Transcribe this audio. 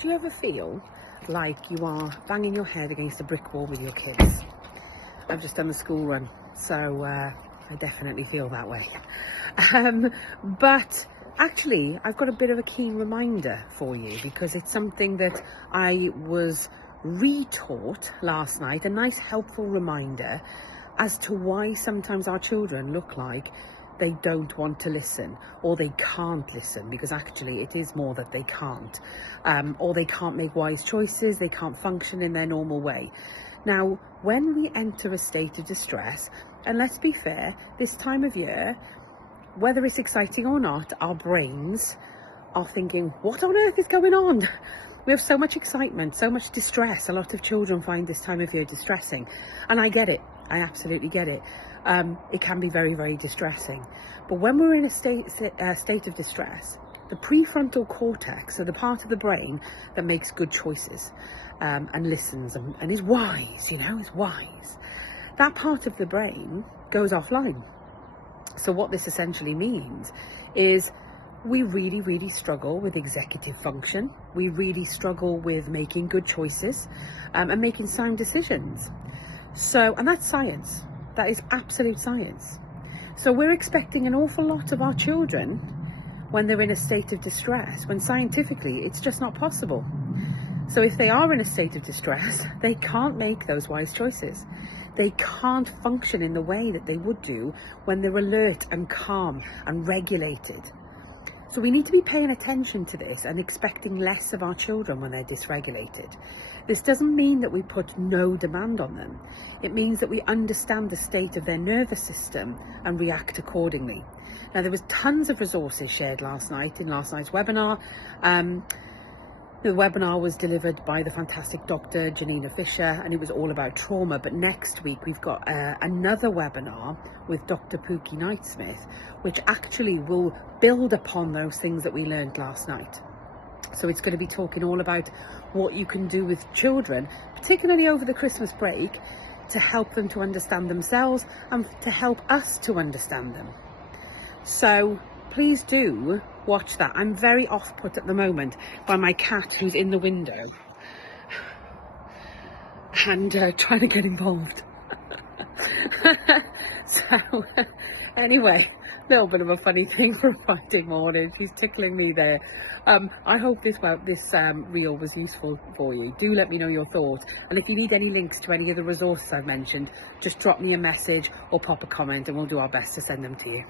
Do you ever feel like you are banging your head against a brick wall with your kids? I've just done the school run, so I definitely feel that way. But actually, I've got a bit of a keen reminder for you, because it's something that I was retaught last night, a nice helpful reminder as to why sometimes our children look like they don't want to listen, or they can't listen, because actually it is more that they can't, or they can't make wise choices, they can't function in their normal way. Now, when we enter a state of distress, and let's be fair, this time of year, whether it's exciting or not, our brains are thinking, what on earth is going on? We have so much excitement, so much distress. A lot of children find this time of year distressing, and I get it. I absolutely get it. It can be very, very distressing. But when we're in a state of distress, the prefrontal cortex, so the part of the brain that makes good choices and listens and is wise, is wise, that part of the brain goes offline. So what this essentially means is we really, really struggle with executive function. We really struggle with making good choices and making sound decisions. So, and that's science. That is absolute science. So we're expecting an awful lot of our children when they're in a state of distress, when scientifically it's just not possible. So if they are in a state of distress, they can't make those wise choices. They can't function in the way that they would do when they're alert and calm and regulated. So we need to be paying attention to this and expecting less of our children when they're dysregulated. This doesn't mean that we put no demand on them. It means that we understand the state of their nervous system and react accordingly. Now, there was tons of resources shared last night in last night's webinar. The webinar was delivered by the fantastic Dr. Janina Fisher, and it was all about trauma. But next week we've got another webinar with Dr. Pooky Knightsmith, which actually will build upon those things that we learned last night. So it's going to be talking all about what you can do with children, particularly over the Christmas break, to help them to understand themselves and to help us to understand them. So please do watch that. I'm very off-put at the moment by my cat, who's in the window and trying to get involved. So anyway, a little bit of a funny thing for a Friday morning. She's tickling me there. I hope this reel was useful for you. Do let me know your thoughts, and if you need any links to any of the resources I've mentioned, just drop me a message or pop a comment and we'll do our best to send them to you.